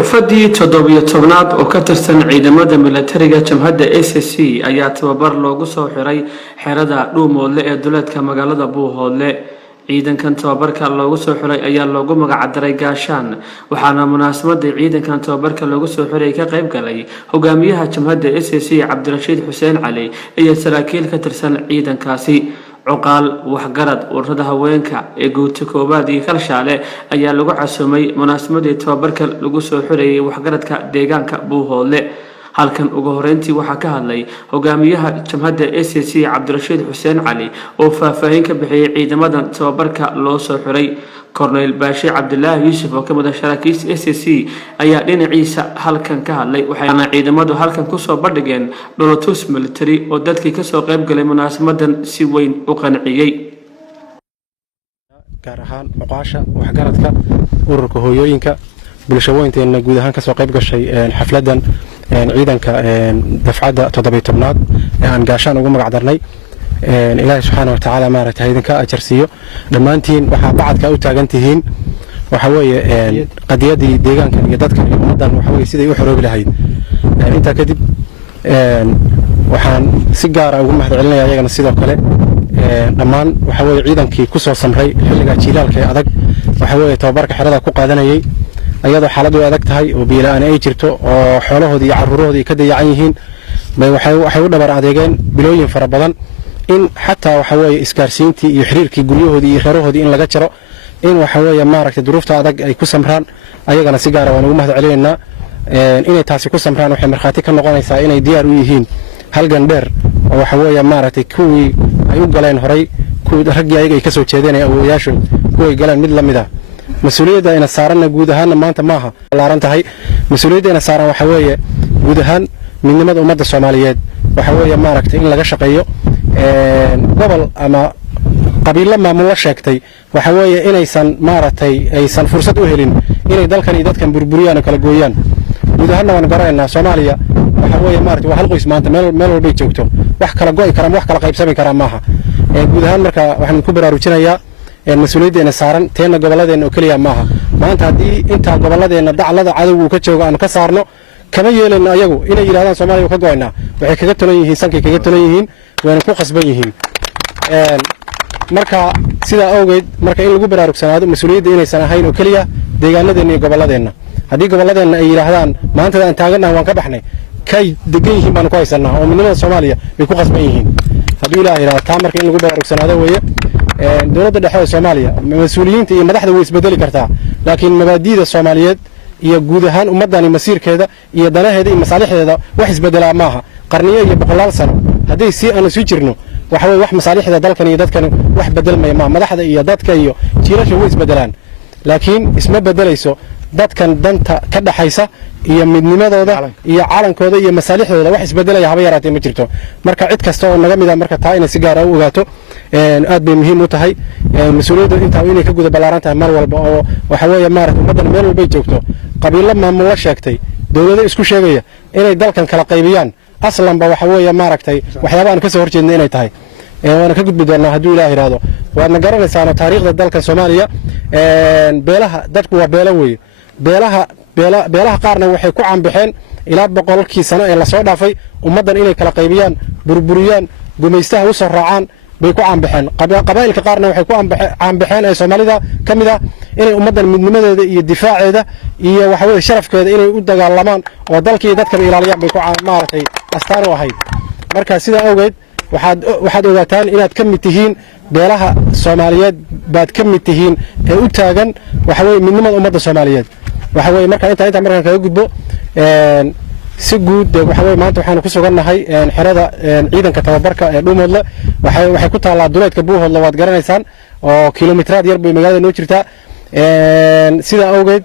ducfadii 17aad oo ka tirsan ciidamada militariga jamhadda SSC ayaa tababar loogu soo xiray xerada Dhuumoodle ee duleedka magaalada Buuhoodle. ciidankan tababarka loogu soo xiray ayaa loogu magac daray gaashaan, waxaana munaasabada ciidankan tababarka loogu soo xiray ka qayb galay hogaamiyaha jamhadda SSC Cabdirashiid Xuseen Cali iyo saraakiil ka tirsan ciidankaasi. عقال وحجرد ورده هوينك يجوت كوبادي كرشالة أيا لجو عسومي مناسبة توابرك لجوسو حري وحجرد كديجان كبوهولة هالكن وجهرنتي وحكاها لي وجاميها جمهد SSC عبدالرشيد حسين علي وفاهينك بحي عيد مدن توابرك لوسو حري كورنيل باشي عبد الله يوسف وكمد شراكيس SSC أيا لين عيسى هالكن كهالي وحيانا عيد مدو هالكن كسو بردجين لولوتوس ملتري ودتك كسو قيب قلي مناسبة سوين وقنعيي كارهان مقاشة وحجرتك ورك هويوينك bulshooyinteena guud ahaan ka soo qayb gashay xafladan ciidanka dafcada 17aad ee aan gaashaan ugu magac darnay ilaahay subhanahu wa ta'ala maaragtay idinka ajarsiyo dhamaantiin waxa bacadka u taagan tihiin waxa weeye qadiyadii deegaanka iyo dadka iyo ummadan waxa weeye sidii u xoroobi lahayd inta kadib waxaan si gaar ah ugu mahadcelinayaa ayagana sidoo kale dhamaan waxa weeye ciidankii ku soo samray xilliga jiilaalka ee adag waxa weeye tababarka xerada ku qaadanayay ayadoo xaaladu adag tahay oo biilaan ay jirto oo xoolahoodii iyo caruuroodii ka dayacan yihiin waxay u dhabar adeegeen bilooyin fara badan in xataa waxa weeye iskaarsiintii iyo xiriirkii guryahoodii iyo reerahoodii in laga jaro in waxa weeye maaragtay duruufta adag ay ku samraan ayagana si gaar ah waan ugu mahadcelinaynaa inay taasi ku samraan waxay marxaati ka noqonaysaa inay diyaar u yihiin halgan dheer oo waxa weeye maaragtay kuwii ay u galeen horay kuwii raggii ayaga ay ka soo jeedeen awoodayaashu kuway galeen mid la mid ah مسؤولية إن صارنا جودها ما أنت معها لارنت هاي مسؤولية إن صار وحوية جودها من نمط أمد الصوماليات وحوية ما ركت إن لقى شقيه قبل أما قبيل لما ملشكتي وحوية إن يسن مارتي يسن فرصة أهلين إن يدل كان يدل كان بربريان كالجويان جودها ونقرأ إن الصومالية وحوية مارت وحلقوا اسمه أنت مل البيت جوته وحكى لجوي كرام وحكى لقيب سامي كرام معها جودها مركا وحنا كبر روتينا يا المسؤولية إن صارن تينا قبلنا إنه كليا معها ما أنت هذه أنت قبلنا إن دع لذا عدو وكتشوا أن كسرنا كما يلين أيجو إن إيران سومالي وكجوينا وحكيتنا يهين سانك كجتنا يهين ونكون خصبيهين مركا سيدا أوجد مركا إن الجبر أركسنا هذا مسؤولية إن سنة هاي وكليا ديجانا إن قبلنا إن هذه قبلنا إن إيران ما أنت أنتاجنا وانكبحنا كي دقيهم أنا كويسنا ومننا سوماليا بيكون خصبيهين هذول إيران تامر كإن الجبر أركسنا هذا ويا دولة الدحية الصومالية مسؤولين تي مدحده ويسبدل كرتها لكن مبادئ الصوماليات هي جودهان ومدني مسير كذا هي دنا هذه مصالح هذا وحس بدل معها قرنية هي بقلال سنة هذه سي أنا سويتشرنو وحوي وح مصالح هذا دل كان يدات كان وح بدل ما مدحده هي دات كيو تيرش هو يسبدلان لكن اسمه بدل يسو دات كان دنت كده حيسة هي من لماذا هذا هي عالم كذا هي مصالح هذا وحس بدل يا حبيبي مجرته مركا عد كستو نجمي ذا مركا تاين سيجارة وجاته aad bay muhiim u tahay mas'uuliyadda inta inay ka guda balaarantahay mar walba oo waxa weeye maaragtay ummadan meel walba joogto qabiilo maamul la sheegtay dawladda isku sheegaya inay dalkan kala qaybiyaan aslan ba waxa weeye maaragtay waxyaabo aan ka soo horjeednay inay tahay waana ka gudbi doonaa hadduu Ilaahay yiraahdo waadna garanaysaa taariikhda dalka Soomaaliya beelaha dadku waa beelo weeye beelaha qaarna waxay ku caanbixeen ilaa boqolkii sano ee la soo dhaafay ummadan inay kala qaybiyaan burburiyaan gumaystaha u soo raacaan bay ku caanbixeen qabaa'ilka qaarna waxay ku caanbixeen ee Soomaalida kamida inay ummadan midnimadeeda iyo difaaceeda iyo waxa weeye sharafkeeda inay u dagaalamaan oo dalkii dadka ilaaliyaan bay ku maartay astaan u ahayd marka sida awgeed waxaad ogaataan inaad ka mid tihiin beelaha Soomaaliyeed baad ka mid tihiin ee u taagan waxa weeye midnimada ummadda Soomaaliyeed waxa weeye marka inta markaan kaga gudbo si guud waxa weeye maanta waxaan ku sugannahay xerada ciidanka tababarka ee Dhuumoodle waxay ku taalaa duleedka Buuhoodle waad garanaysaan oo kiiloomitraad yar bay magaalada noo jirtaa sida awgeed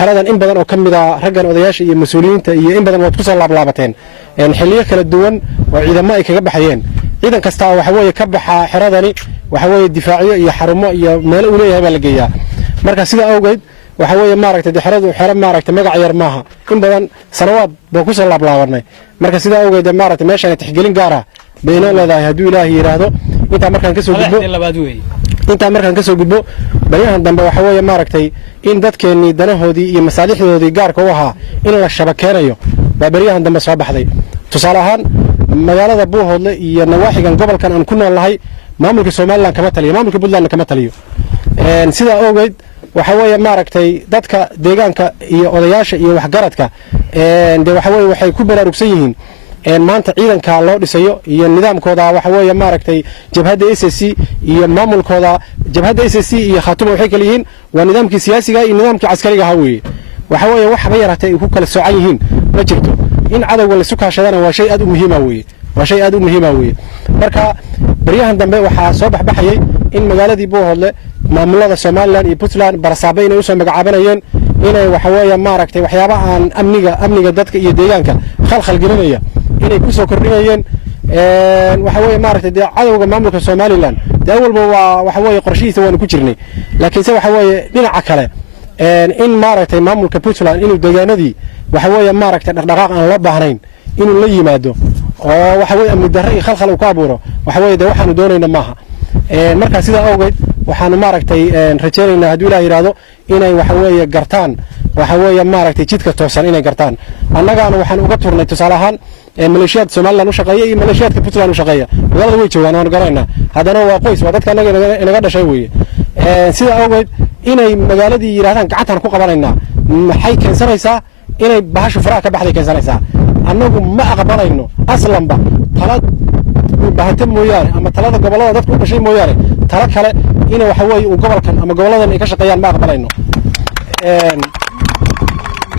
xeradan in badan oo kamid ah raggan odayaasha iyo mas'uuliyiinta iyo in badan waad ku soo laablaabateen xilliyo kala duwan oo ciidamo ay kaga baxayeen ciidan kasta waxa weeye ka baxa xeradani waxa weeye difaaciyo iyo xarumo iyo meel uu leeyahay baa la geeyaa marka sida awgeed waxa weeye maaragtay xeradu xero maaragtay magac yar maaha in badan sanawaad baa ku soo laablaabanay marka sida awgeed maaragtay meeshan tixgelin gaar ah bayna leedahay hadduu Ilaahay yiraahdo inta markaan ka soo gudbo intaa markaan ka soo gudbo baryahan dambe waxa weeye maaragtay in dadkeennii danahoodii iyo masaalixdoodii gaarka u ahaa in la shabakeenayo baa baryahan dambe soo baxday tusaale ahaan magaalada buuhoodle iyo nawaaxigan gobolkan aan ku nool nahay maamulka Soomaaliland kama taliyo maamulka Puntland kama taliyo sida ogeyd waxa weeye maaragtay dadka deegaanka iyo odayaasha iyo waxgaradka waxa weeye waxay ku baraarugsan yihiin maanta ciidanka loo dhisayo iyo nidaamkooda waxa weeye maaragtay jabhadda SSC iyo maamulkooda jabhadda SSC iyo Khaatumo waxay kala yihiin waa nidaamkii siyaasiga iyo nidaamkii askariga ahaa weeye waxa weeye wax ba yaraatay ku kala soocan yihiin ma jirto in cadawga la sukaashadana waa shay aad u muhiim ah weeye waa shay aad u muhiim ah weeye marka baryahan dambe waxa soo baxay in magaaladii Buuhoodle maamulada Soomaaliland iyo Puntland barasaabay inay u soo magacaabanayeen inay waxa weeye maaragtay waxyaabaha aan amniga dadka iyo deegaanka khalkhal gelinaya inay ku soo kordhinayeen waxa weeye maaragtay cadawga maamulka Soomaaliland walba waa waxa weeye qorshihiisa waan ku jirnay laakiin se waxa weeye dhinaca kale in maaragtay maamulka Puntland inuu deegaanadii waxa weeye maaragtay dhaqdhaqaaq aan loo baahnayn inuu la yimaado oo waxa weeye amni darro iyo khalkhal ku abuuro waxa weeye waxaanu doonayna maaha marka sida awgeed waxaanu maaragtay rajaynaynaa haddii Ilaahay yiraahdo inay waxa weeye gartaan waxa weeye maaragtay jidka toosan inay gartaan annagaana waxaan uga turnay tusaale ahaan maleeshiyada Soomaaliland u shaqeeya iyo maleeshiyada Puntland u shaqeeya magaalada way joogaan waan garanayna haddana waa qoys waa dadka inaga dhashay weeye sida awgeed inay magaaladii yiraahdaan gacantan ku qabanayna maxay keensanaysaa inay bahashu faraha ka baxday keensanaysaa annagu ma aqbalayno aslanba talad bahata mooyaane ama talada gobolada dadku u dhashay mooyaane tala kale in waxa weeye uu gobolkan ama goboladan ay ka shaqeeyaan ma aqbalayno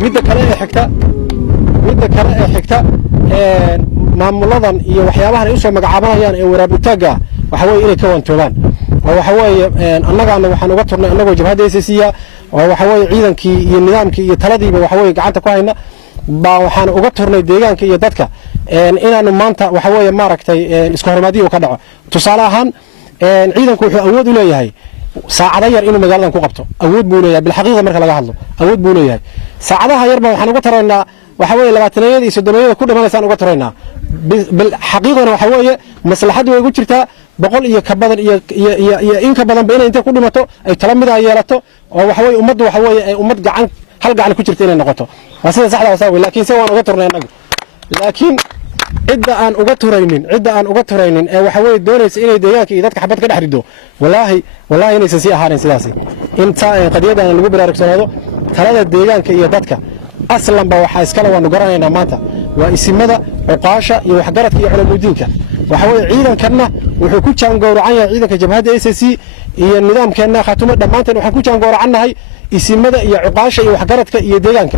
midda kale ee xigta maamuladan iyo waxyaabahan ay u soo magacaabanayaan ee waraabutaaga waxa weeye inay ka wantoobaan oo waxa weeye annagaana waxaan uga turnay annagoo jabhadda SSC oo waxa weeye ciidankii iyo nidaamkii iyo taladiiba waxa weeye gacanta ku hayna baa waxaan uga turnay deegaanka iyo dadka inaanu maanta waxa weeye maaragtay isku hormaadiyo ka dhaco tusaale ahaan ciidanku wuxuu awood u leeyahay saacada yar inuu magaaladan ku qabto awood buu leeyahay bil xaqiiqda marka laga hadlo awood buu leeyahay saacadaha yarba waxaan uga taraynaa waxa weeye 20 iyo 30 ku dhamaanaysan uga taraynaa bil xaqiiqdana waxa weeye maslaxadu way ugu jirtaa boqol iyo ka badan iyo in ka badan inay inta ku dhimato ay tala mid ay yeelato oo waxa weeye ummaddu waxa weeye ay ummad gacan hal gacan ku jirta inay noqoto waa sida saxda ah laakiin se waan uga turnay anagu laakiin cidda aan uga turaynin ee waxa weeye doonaysa inay deegaanka iyo dadka xabad ka dhaxrido wallahi inaysan sii ahaanin sidaas inta qadiyada lagu baraarugsanaado talada deegaanka iyo dadka aslanba waxa iskala waanu garanaynaa maanta waa isimada uqaasha iyo waxgaradka iyo culuumudiinka waxa weeye ciidankanna wuxuu ku jaangowracan yahay ciidanka jabhadda SSC iyo nidaamkeena Khaatumo dhamaanteen waxaan ku jaangowracanahay isimada iyo uqaasha iyo waxgaradka iyo deegaanka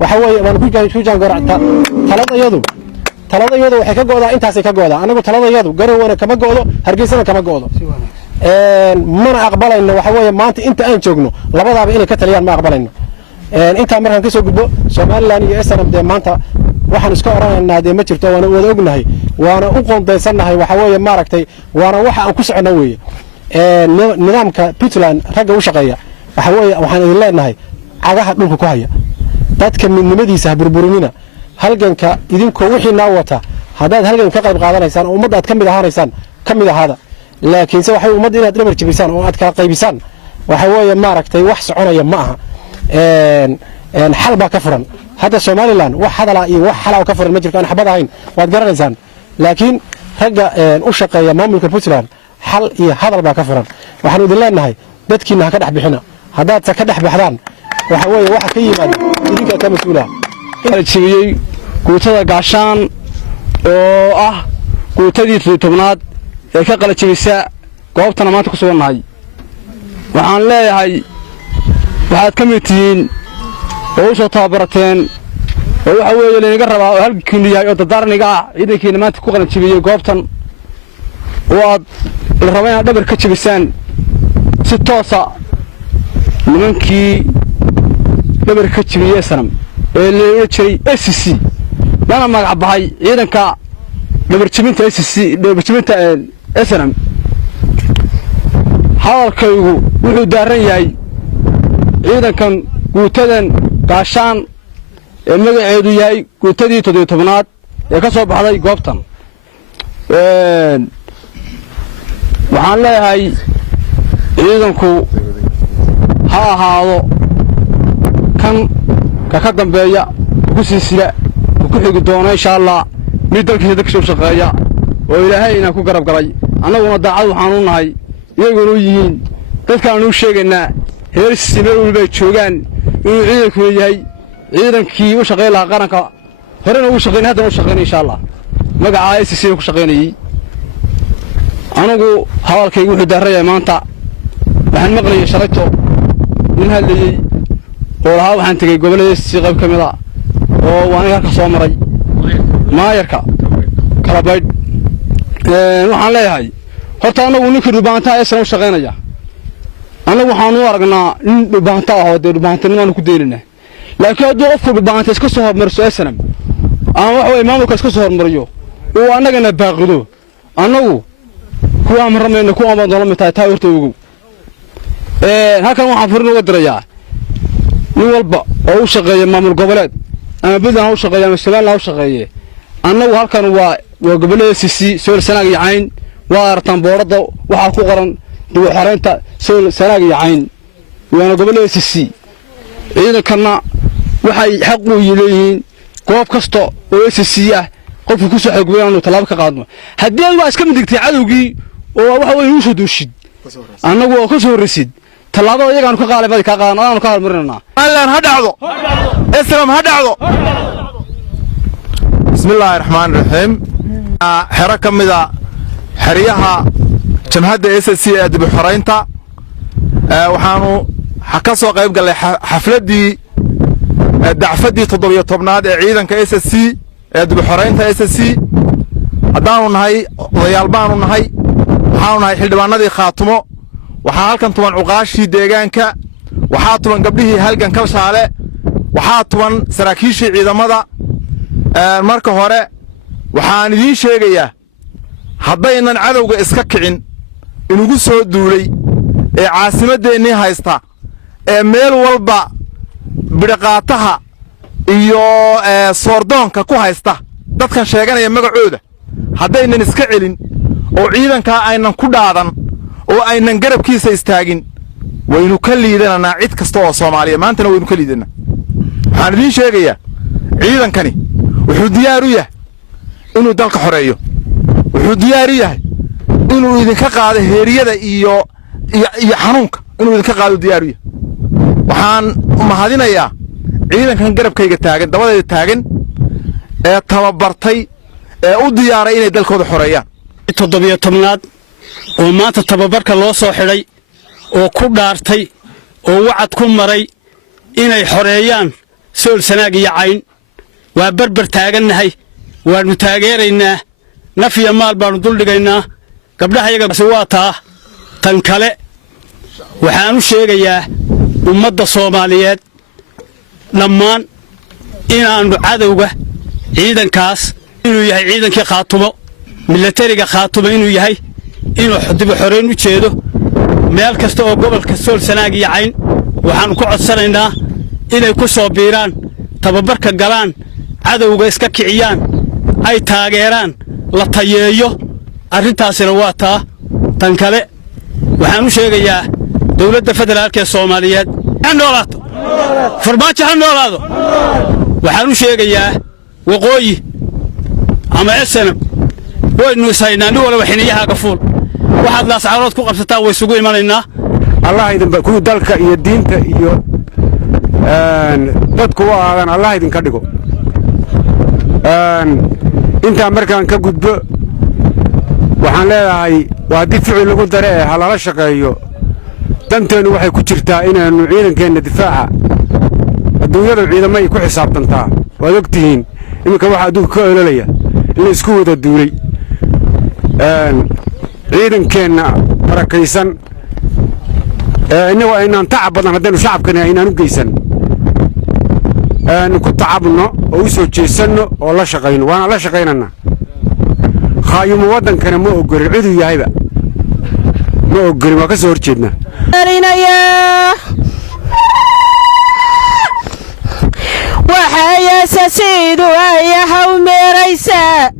waxa weeye waan ku jaangowractaa taladayadu waxay ka goodaa intaasay ka goodaa anagu taladayadu garowana kama goodo hargeysana kama goodo mana aqbalayno waxa weeye maanta inta aan joogno labadaaba inay ka taliyaan ma aqbalayno inta markaan ka soo gudbo Soomaaliland iyo SNM maanta waxaan iska oranaynaa ma jirto waana wada ognahay waana u qoondeysanahay waxa weeye maaragtay waana waxa aan ku socono weeye nidaamka Puntland ragga u shaqeeya waxa weeye waxaan idin leenahay cagaha dhulka ku haya dadka midnimadiisa burburinina halganka idinko wixii noo wata hadaad halgan ka qayb qaadanaysaan oo ummadda aad kamid ahaada laakiin se waxa ummadda inaad dhabar jabisaan oo aad ka qaybisaan waxa weeye maaragtay wax soconaya ma aha xal baa ka furan hadda Soomaaliland wax hadala iyo wax xal ka furan ma jirto aan xabad ahayn waad garanaysaan laakiin ragga u shaqeeya maamulka Puntland xal iyo hadal baa ka furan waxaan idin leenahay dadkiina ka dhax bixina hadaad ka dhax baxdaan waxa weeye waxa ka yimaada idinka ka mas'uulaha jibiyey guutada gaashaan oo ah guutadii 17aad ee ka qala jibisa goobtana maanta ku sugannahay waxaan leeyahay waxaad ka mid tihiin oo soo tababarateen oo waxa weeye leeniga rabaa oo halkiin yahay oo dardarniga ah ciidankiina maanta ku qala jibiyey goobtan oo aad rabaan dhabar ka jibisaan si toosa nimankii dhabar ka jibiyey sanam ee leeyo jiray SSC lana magac baxay ciidanka dhabarjibinta SSC dhabarjibinta SNM hadalkaygu wuxuu daaran yahay ciidankan guutadan gaashaan ee magaceedu yahay guutadii 17aad ee ka soo baxday goobtan waxaan leeyahay ciidanku ha ahaado kan ka dambeeya ku siisila ku xigi doona insha Allah mid dalkiisa dadka shaqeeya oo Ilaahay inaan ku garab galay annaguna daacad waxaan u nahay iyaguna yihiin dadkaan u sheegaynaa heer simir walba joogan inuu ciidanku yahay ciidankii u shaqeey lahaa qaranka horena u shaqeynay hadda u shaqeynay insha Allah magaca ICC ku shaqeynay anagu hawlkaygu wuxuu daarayay maanta waxaan maqlayay shalayto in hadlayay oo lahaa waxaan tagay gobolada ICC qayb kamid ah oo waan halka soo maray maayarka kala bayd waxaan leeyahay horta anagu ninkii dhubaanta ay soo shaqeynaya anagu waxaan u aragnaa in dhubaanta ah oo dhubaantanimo ku deelina laakiin haddii qofku dhubaanta iska soo hormarso SNM aan wax way maamulka iska soo hormariyo oo anagana baaqido anagu kuwa marmayna kuwa ma doon mid tahay horta ugu halkan waxaan furin uga dirayaa nin walba oo u shaqeeya maamul goboleed ama bidan u shaqeeya ama Soomaaliya u shaqeeya annagu halkan waa gobolada ICC Sool Sanaag iyo Cayn waa artan boorada waxa ku qoran dib u xareynta Sool Sanaag iyo Cayn waana gobolada ICC ciidankana waxay xaq u leeyihiin goob kasta oo ICC ah qofku ku soo xogweeyaan inuu talaabo ka qaadmo haddii waa iska midigtay cadowgii oo waxa way u soo dooshid annagu oo ka soo risid talaabada iyagaan ka qaalibay ka qaadaan ka halmarinaa allan ha dhacdo islam ha dhacdo bismillaahir rahmaanir rahiim xero kamida xariyaha jamhadda SSC ee dib u xoreynta waxaanu ka soo qayb galay xafladii dacfadii 17aad ee ciidanka SSC ee dib u xoreynta SSC haddaanu nahay odayaal baanu nahay waxaanu nahay xildhibaanadii Khaatumo waxaa halkan tuban cuqaashii deegaanka waxaa tuban gabdhihii halgan ka shaale waxaa tuban saraakiishii ciidamada marka hore waxaan idiin sheegayaa haddaynan cadowga iska kicin inugu soo duulay ee caasimadeennii haysta ee meel walba bidhaqaataha iyo soordoonka ku haysta dadkan sheeganaya magacooda haddaynan iska celin oo ciidankaa aynan ku dhaadan oo aynan garabkiisa istaagin waynu ka liidananaa cid kasta oo Soomaaliya maantana waynu ka liidanaa waxaan idiin sheegayaa ciidankani wuxuu diyaar u yahay inuu dalka xoreeyo wuxuu diyaar u yahay inuu idinka qaado heeriyada iyo xanuunka inuu idinka qaado diyaar u yahay waxaan mahadinayaa ciidankan garabkayga taagan dabadayda taagan ee tababartay ee u diyaaray inay dalkooda xoreeyaan 17aad oo maanta tababarka loo soo xidhay oo ku dhaartay oo wacad ku maray inay xoreeyaan Sool Sanaag iyo Cayn waa barbar taagannahay waanu taageeraynaa naf iyo maal baanu dul dhigaynaa gabdhaha iyaga waa taa tan kale waxaan u sheegayaa ummadda Soomaaliyeed dhammaan inaanu cadowga ciidankaas inuu yahay ciidankii Khaatumo militariga Khaatumo inuu yahay inuu dib u xoreyn u jeedo meel kasta oo gobolka Sool Sanaag iyo Cayn waxaan ku codsanaynaa inay ku soo biiraan tababarka galaan cadowga iska kiciyaan ay taageeraan la tayeeyo arrintaasina waa taa tan kale waxaan u sheegayaa dawladda federaalka Soomaaliyeed aan noolaato farmaajo aan noolaado waxaan u sheegayaa waqooyi ama SNM waynu saynaa nin walba xiniyahaaga fuul waxaad la saarood ku qabsataa way isugu imanaynaa Allah idin ku dalka iyo diinta iyo dadku waadan Allah idin ka dhigo inta markaan ka gudbo waxaan leeyahay waa dib ficil lagu dare ee halala shaqeeyo danteenu waxay ku jirtaa inaanu ciidankeena difaaca adduunyada ciidamada ay ku xisaabtantaa waad ogtihiin iminka waxa adduunka ka ololaya in la isku wada duulay ciidankeena barakaysan inagoo aynaan tacab badan haddaynu shacabkana aynaan u geysan ku tacabno oo u soo jeesanno oo la shaqayno waana la shaqaynana khaayimu waddankana ma ogolin ciduu yahayba ma ogolin waa ka soo horjeednaa وحيسسيد ويهو ميريسا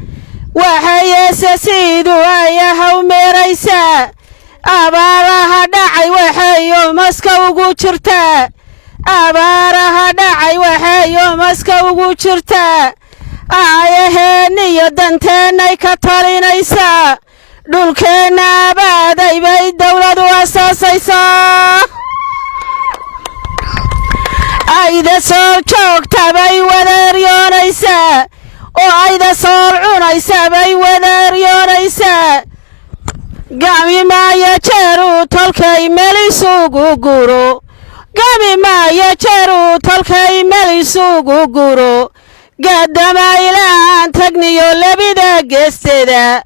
وحيسسيد ويهو ميريسا abaaraha dhacay waxayo maska ugu jirtaa abaaraha dhacay waxayo maska ugu jirtaa aayaheeniyo danteennay ka talinaysaa dhulkeenna abaaday bay dawladu asaasaysaa ayda sool joogta bay wadaaryoonaysaa oo ayda sool cunaysa bay wadaaryoonaysaa gami maayo jeeruu tolkay melisugu guro gami maayo jeeruu tolkay melisugu guro gaadamaylaan tagniyo labida geesteeda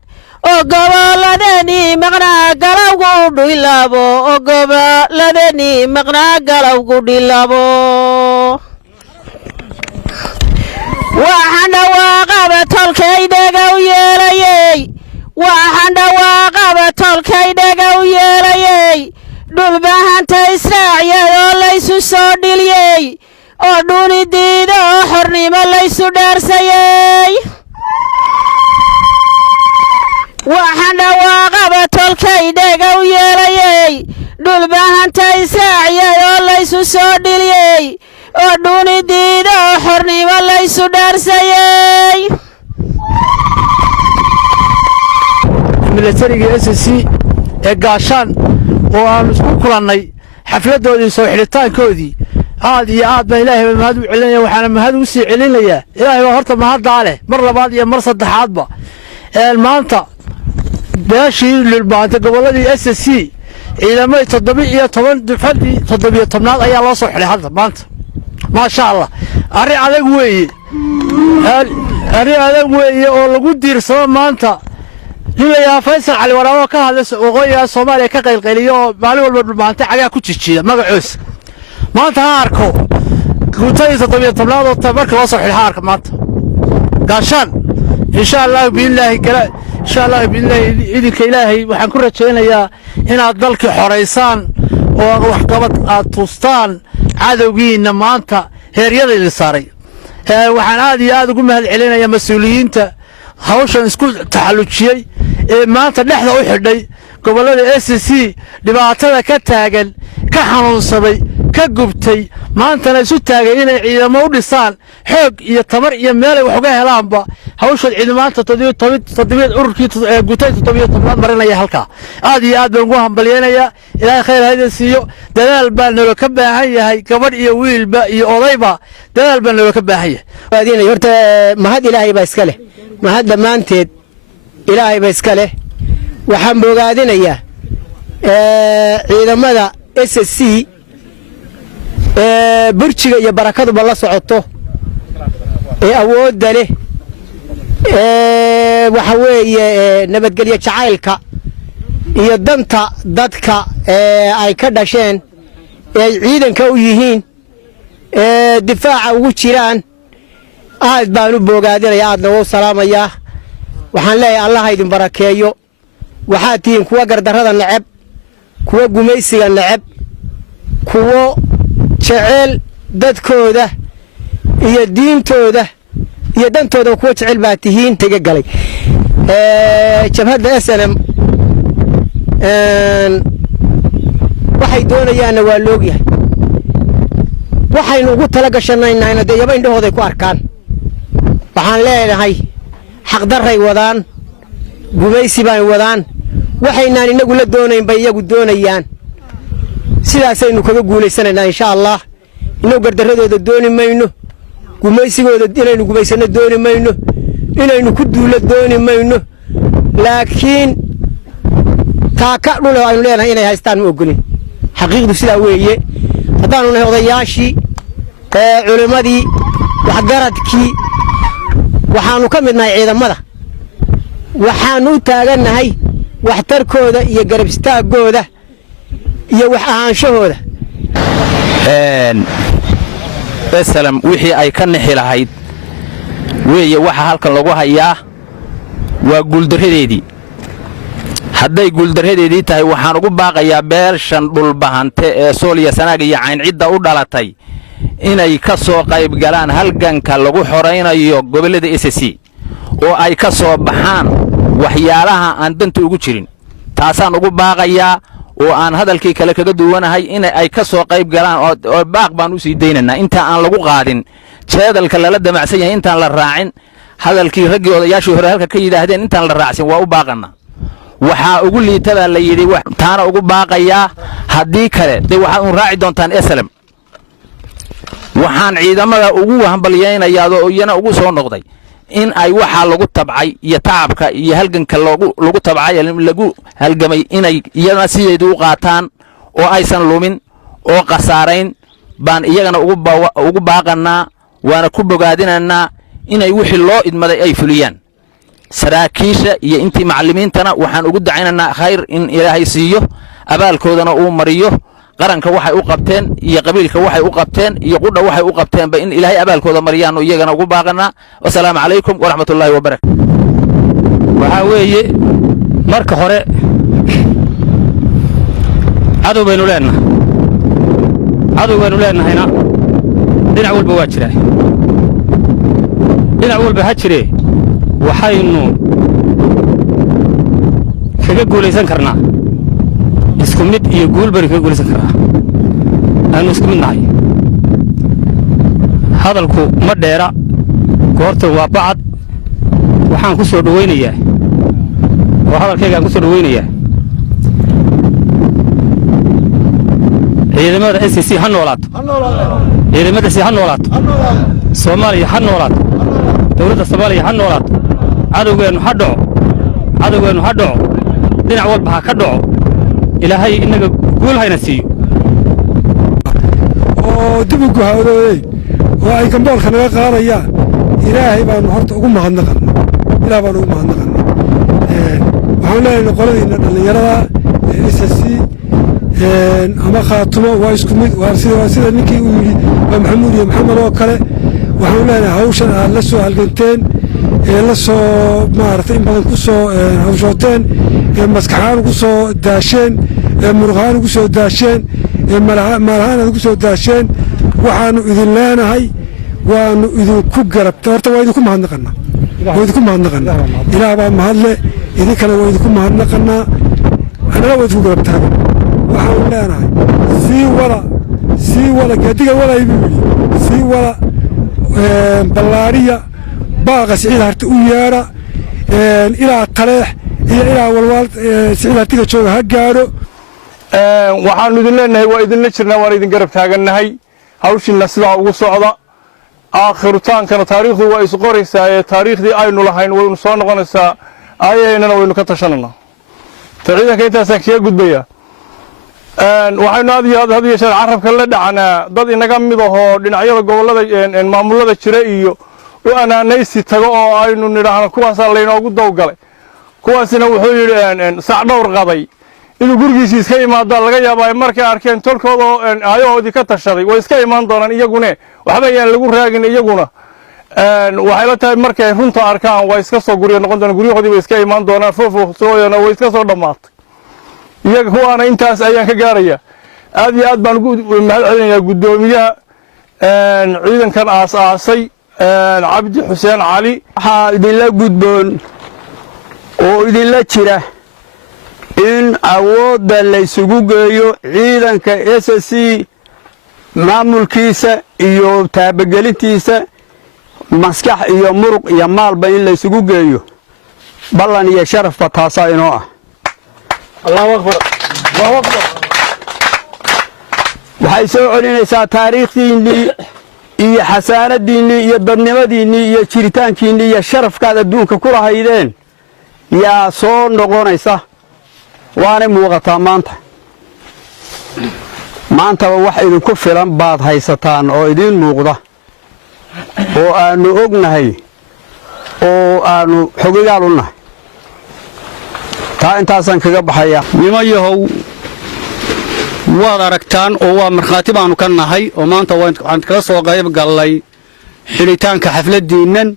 oo gobolladeenii maqnaa galowgu dhilabo oo gobolladeenii maqnaa galowgu dhilabo waxaan dhawaaqaba tolkay dhagaw yeelayey waxaan dhawaaqaba tolkay dhagaw yeelayey dhulbahanta israacyadoo laysu soo dhiliyey oo dhunidiida oo xornimo laysu dhaarsayey waxaan dhawaaqaba tolkay dhagaw yeelayey dhulbahanta israacyadoo laysu soo dhiliyey oo dhunidiida oo xornimo laysu dhaarsayey milatariga SSC ee gaashaan oo aan isku kulannay xafladoodii soo xidhitaankoodii aad iyo aad baan ilaahay mahad u celinaya waxaana mahad u sii celinayaa ilaahay baa horta mahaddaa leh mar labaad iyo mar saddexaadba maanta beeshii lulbaantay gobolladii SSC ciidamadii 17 dufcadii 17aad ayaa loo soo xidhay hadda maanta maasha Allah arrin adag weeye oo lagu diirsado maanta nimayaa Faysal Cali Waraabo ka hadlay waqooyiga Soomaaliya ka qaylqayliyo oo maalin walba dhulbaantay cagaa ku jijiya magaciisa maanta ha arko guutay 17aad oo tabarka loo soo xidhay ha arka maanta gaashaan insha Allah billahi idinka ilaahay waxaan ku rajaynayaa inaad dalka xoreysaan oo wax qabad aad tustaan cadawgiina maanta heeryada idin saaray waxaan aad iyo aad ugu mahad celinayaa mas'uuliyiinta hawshan isku taxallujiyay ee maanta dhexda u xidhay gobolada SSC dhibaatada ka taagan ka xanuunsaday ka gubtay maantana isu taagay inay ciidamo u dhisaan xoog iyo tamar iyo meel ay wax uga helaanba hawshan ciidamada 17 ururkii guutay 17aad marinaya halka aad iyo aad baan ugu hambalyeynaya ilaahay khayr hayda siiyo dadaal baan nolo ka baahan yahay gabadh iyo wiilba iyo odayba dadaal baan nolo ka baahan yahay waadina horta mahad ilaahay baa iska leh mahad dhammaanteed ilaahay baa iska leh waxaan bogaadinayaa ciidamada SSC burjiga iyo barakaduba la socoto ee awoodda leh waxa weeye nabadgelyo jacaylka iyo danta dadka ay ka dhasheen ee ciidanka u yihiin difaaca ugu jiraan aad baan u bogaadinayaa aadna u salaamayaa waxaan leeyahay Allah idin barakeeyo waxaad tihiin kuwa gardarrada neceb kuwa gumaysiga neceb kuwa jecel dadkooda iyo diintooda iyo dantooda kuwa jecel baa tihiin taga galay jabhadda SNM waxay doonayaanna waa loogyahay waxaynu ugu tala gashanaynaa dee yaba indhahooday ku arkaan waxaan leenahay xaqdarray wadaan gumaysi baan wadaan waxaynaan inagu la doonayn bay iyagu doonayaan sidaasaynu kaga guulaysanaynaa insha Allah inuu gardaradooda dooni mayno gumaysigooda inaynu gumaysano dooni mayno inaynu ku duulo dooni mayno laakiin taaka dhul aynu leenahay inay haystaan ma ogolin xaqiiqdu sidaa weeye haddaanu nahay odayaashii culimadii waxgaradkii waxaanu ka mid nahay ciidamada waxaanu u taagannahay waxtarkooda iyo garab istaagooda iyo wax ahaanshahooda SLM wixii ay ka nixi lahayd weeye waxa halkan lagu hayaa waa guuldaradeedii hadday guuldaradeedii tahay waxaan ugu baaqayaa beeshan dhulbahante ee Sooliya Sanaag iyo Cayn cidda u dhalatay inay ka soo qayb galaan halganka lagu xoreynayo gobolada SSC oo ay ka soo baxaan waxyaalaha aan danta ugu jirin taasaan ugu baaqayaa oo aan hadalkii kale kaga duwanahay in ay ka soo qayb galaan oo baaq baan u sii daynaynaa inta aan lagu qaadin jeedalka lala damacsan yahay intaan la raacin hadalkii raggii odayaashii hore halka ka yidhaahdeen intaan la raacsin waa u baaqana waxaa ugu liitabaa la yidhi taana ugu baaqayaa haddii kale dee waxaad un raaci doontaan eslem waxaan ciidamada ugu hambalyaynayaa oo iyana ugu soo noqday in ay waxaa lagu tabcay iyo tacabka iyo halganka lagu tabcay lagu halgamay inay iyana sideedu u qaataan oo aysan lumin oo qasaarayn baan iyagana ugu baaqanaa waana ku bogaadinaynaa inay wixii loo idmaday ay fuliyaan saraakiisha iyo intii macallimiintana waxaan ugu dacaynaynaa khayr in ilaahay siiyo abaalkoodana uu mariyo qaranka waxay u qabteen iyo qabiilka waxay u qabteen iyo qudha waxay u qabteenba in ilaahay abaalkooda mariyaan oo iyagana ugu baaqanaa wasalaamu calaykum waraxmatullaahi wabarakatu waxaa weeye marka hore cadow baynu leennahayna dhinac walba waa jiraa dhinac walba ha jiree waxaynu kaga guulaysan karnaa isku mid iyo guul baynu kaga guulaysan karnaa aynu isku mid nahay hadalku ma dheera goorta waa bacad waxaan ku soo dhowaynayaa oo hadalkaygaan ku soo dhowaynayaa ciidamada SSC ha noolaato ciidamada SSC ha noolaato Soomaaliya ha noolaato dawladda Soomaaliya ha noolaato cadowgeenu ha dhaco dhinac walba ha ka dhaco ilaahay inaga guul hayna siiyo oo dib u guhawday oo ay gamboolka naga qaadayaan ilaahay baan horta ugu mahadnaqnaa waxaan leenahay qoladiina dhalinyarada SSC ama khaatumo waa isku mid waa sida ninkii uu yidhi waa maxamuud iyo maxamed oo kale waxaan leenahay hawshan aad la soo halganteen la soo maaragtay in badan ku soo hawshooteen maskaxaan ugu soo daasheen muruqaan ugu soo daasheen malahaan ugu soo daasheen waxaanu idin leenahay waanu idinku garabta horta waa idinku mahadnaqanaa ilaah baa mahadle idinkana waa idinku mahadnaqanaa annana waa idinku garabtaagan waxaanu leenahay sii wada gaadiga walay buu yidhi sii wada ballaadhiya baaqa siciid harti u yeedha ilaa taleex iyo ilaa walwaal siciid hartiga jooga ha gaadho waxaannu idin leenahay waa idinla jirnaa waan idin garab taagannahay hawshiinna sidaa ugu socda aakhirutaankana taariikhdu waa isu qoraysaa ee taariikhdii aynu lahayn waynu soo noqonaysaa aayaheennana waynu ka tashananaa ta ciidanka intaasaan kaga gudbayaa waxaynu had iyo jeer carabka la dhacanaa dad inaga mid ahoo dhinacyada gobollada maamullada jira iyo u anaanaysi tago oo aynu nidhaahno kuwaasaa laynoogu dawgalay kuwaasina wuxuu yidhi sac dhowr qaday inuu gurigiisii iska imaadaa laga yaabaa markay arkeen tolkooda oo aayahoodii ka tashaday way iska imaan doonaan iyagune waxba ayaan lagu raagin iyaguna waxay la tahay markay runta arkaan way iska soo guryo noqon doonaan guryahoodii way iska imaan doonaan foofoosoodana way iska soo dhammaatay iyaga kuwaana intaas ayaan ka gaarayaa aad iyo aad baan mahad celinayaa guddoomiyaha ciidankan aas-aasay cabdi xuseen cali waxaa idinla gudboon oo idinla jira in awoodda laysugu geeyo ciidanka SSC maamulkiisa iyo taabagelintiisa maskax iyo muruq iyo maalba in laysugu geeyo ballan iyo sharafba taasaa inoo ah allahu akbar waxay soo celinaysaa taariikhdiinnii iyo xasaanadiinnii iyo dadnimadiinnii iyo jiritaankiinnii iyo sharafkaad adduunka ku lahaydeen yaa soo noqonaysa waanay muuqataa maantaba wax idinku filan baad haysataan oo idiin muuqda oo aannu ognahay oo aannu xogayaal u nahay taa intaasaan kaga baxayaa nimayahow waad aragtaan oo waa markhaati baannu ka nahay oo maanta waxaan kaga soo qayb gallay xidhitaanka xafladdiinnan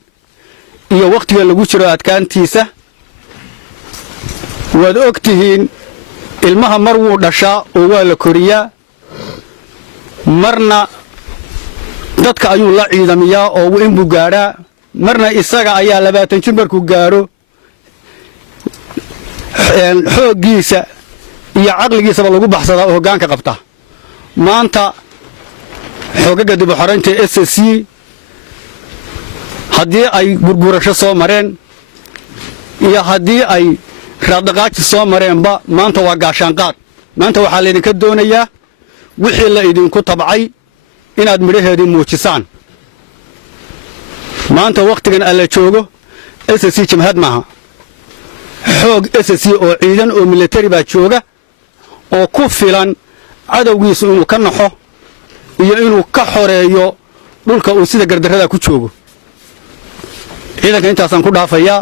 iyo wakhtiga lagu jiro adkaantiisa waad og tihiin ilmaha mar wuu dhashaa oo waa la koriyaa marna dadka ayuu la ciidamiyaa oo inbuu gaadhaa marna isaga ayaa 20 jir markuu gaadho xooggiisa iyo caqligiisaba lagu baxsadaa oo hoggaanka qabta maanta xoogagga dib u xoraynta SSC haddii ay gurgurasho soo mareen iyo haddii ay raadaqaaji soo mareenba maanta waa gaashaanqaad maanta waxaa laydinka doonayaa wixii la idinku tabcay inaad midhaheedii muujisaan maanta wakhtigan alla joogo SSC jamhad maaha xoog SSC oo ciidan oo military baa jooga oo ku filan cadowgiisu inuu ka naxo iyo inuu ka xoreeyo dhulka uu sida gardarrada ku joogo ciidanka intaasaan ku dhaafayaa